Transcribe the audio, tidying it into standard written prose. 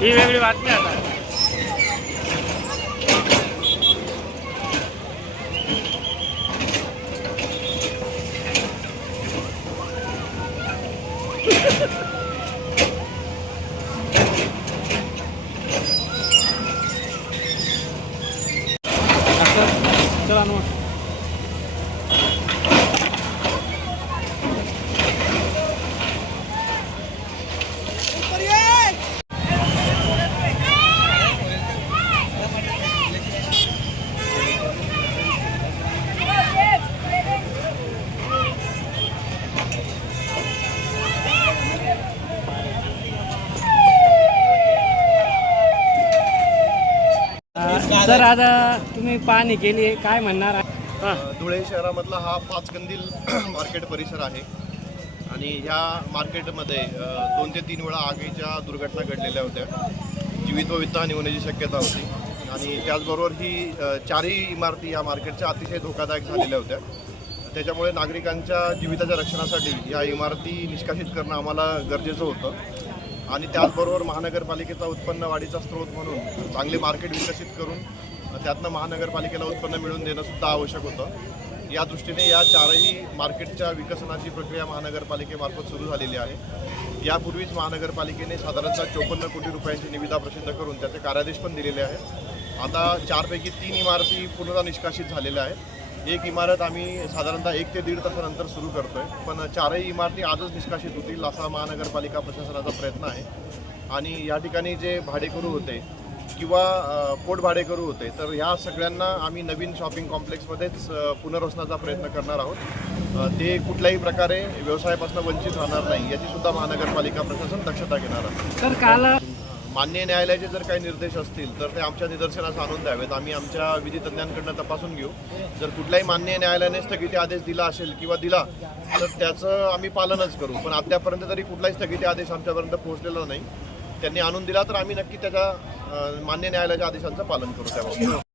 ही वेगळी बातमी आता. चला ना. सर आता तुम्ही पाहणी केली आहे, काय म्हणणार? धुळे शहरामधला हा पाचकंदील मार्केट परिसर आहे आणि ह्या मार्केटमध्ये 2 ते 3 वेळा आगीच्या दुर्घटना घडलेल्या होत्या. जीवित व वित्तहानी होण्याची शक्यता होती आणि त्याचबरोबर ही 4ही इमारती या मार्केटच्या अतिशय धोकादायक झालेल्या होत्या. त्याच्यामुळे नागरिकांच्या जीविताच्या रक्षणासाठी या इमारती निष्कासित करणं आम्हाला गरजेचं होतं आणि त्याचबरोबर महानगरपालिकेचा उत्पन्न वाढीचा स्रोत म्हणून चांगले मार्केट विकसित करून त्यातनं महानगरपालिकेला उत्पन्न मिळवून देणं सुद्धा आवश्यक होतं. या दृष्टीने या 4ही मार्केटच्या विकसनाची प्रक्रिया महानगरपालिकेमार्फत सुरू झालेली आहे. यापूर्वीच महानगरपालिकेने साधारणतः 54 कोटी रुपयांची निविदा प्रसिद्ध करून त्याचे कार्यादेश पण दिलेले आहेत. आता 4 पैकी 3 इमारती पूर्णतः निष्कासित झालेल्या आहेत. एक इमारत आम्ही साधारणतः 1 ते 1.5 तासानंतर सुरू करतोय, पण 4ही इमारती आजच निष्कासित होतील असा महानगरपालिका प्रशासनाचा प्रयत्न आहे. आणि या ठिकाणी जे भाडेकरू होते किंवा पोट भाडेकरू होते तर ह्या सगळ्यांना आम्ही नवीन शॉपिंग कॉम्प्लेक्समध्येच पुनर्वसनाचा प्रयत्न करणार आहोत. ते कुठल्याही प्रकारे व्यवसायापासून वंचित राहणार नाही याची सुद्धा महानगरपालिका प्रशासन दक्षता घेणार आहे. तर काल मान्य न्यायालयाचे जर काही निर्देश असतील तर ते आमच्या निदर्शनास आणून द्यावेत. आम्ही आमच्या विधितज्ञांकडून तपासून घेऊ. जर कुठल्याही मान्य न्यायालयाने स्थगिती आदेश दिला असेल किंवा दिला तर त्याचं आम्ही पालनच करू. पण अद्यापर्यंत तरी कुठलाही स्थगिती आदेश आमच्यापर्यंत पोहोचलेला नाही. त्यांनी आणून दिला तर आम्ही नक्की त्याच्या मान्य न्यायालयाच्या आदेशांचं पालन करू. त्याबाबत